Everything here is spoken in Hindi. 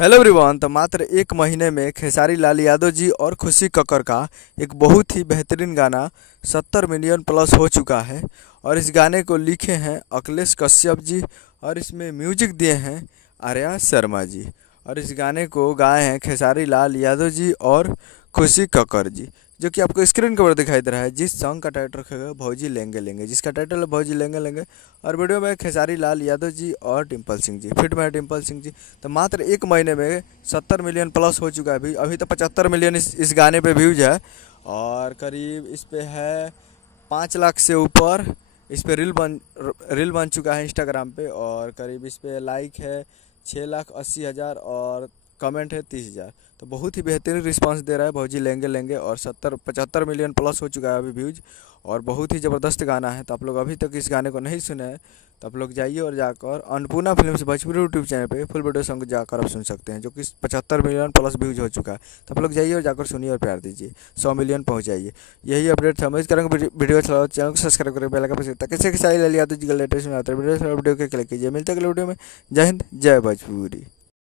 Hello everyone. तो मात्र एक महीने में खेसारी लाल यादव जी और खुशी कक्कर का एक बहुत ही बेहतरीन गाना 70 मिलियन प्लस हो चुका है। और इस गाने को लिखे हैं अखिलेश कश्यप जी और इसमें म्यूजिक दिए हैं आर्या शर्मा जी। और इस गाने को गाए हैं खेसारी लाल यादव जी और खुशी कक्कर जी, जो कि आपको स्क्रीन के ऊपर दिखाई दे रहा है। जिस सॉन्ग का टाइटल रखा गया भौजी लेंगे लेंगे, जिसका टाइटल है भौजी लेंगे लेंगे। और वीडियो में खेसारी लाल यादव जी और डिम्पल सिंह जी, फिट में है डिम्पल सिंह जी। तो मात्र एक महीने में 70 मिलियन प्लस हो चुका है। अभी तो 75 मिलियन इस गाने पे व्यूज है। और करीब इस पे है 5 लाख से ऊपर इस पे रील बन चुका है इंस्टाग्राम पे। और करीब इस पे लाइक है 6,80,000 और कमेंट है 30,000। तो बहुत ही बेहतरीन रिस्पांस दे रहा है भौजी लेंगे लेंगे। और 75 मिलियन प्लस हो चुका है अभी व्यूज। और बहुत ही ज़बरदस्त गाना है। तो आप लोग अभी तक इस गाने को नहीं सुने हैं तो आप लोग जाइए और जाकर Annapurna films Bhojpuri YouTube channel पे फुल वीडियो सॉन्ग जाकर आप सुन सकते हैं, जो कि 75 मिलियन प्लस व्यूज हो चुका है। तो आप लोग जाइए और जाकर सुनिए और प्यार दीजिए, 100 मिलियन पहुँच जाइए। यही अपडेट था। उम्मीद करेंगे वीडियो अच्छा लगा, चैनल को सब्सक्राइब करें, बेल आइकन प्रेस कैसे खेसारी लाल यादव जी का लेटेस्ट में आता है वीडियो के क्लिक कीजिए। मिलते हैं अगले वीडियो में। जय हिंद, जय भोजपुरी।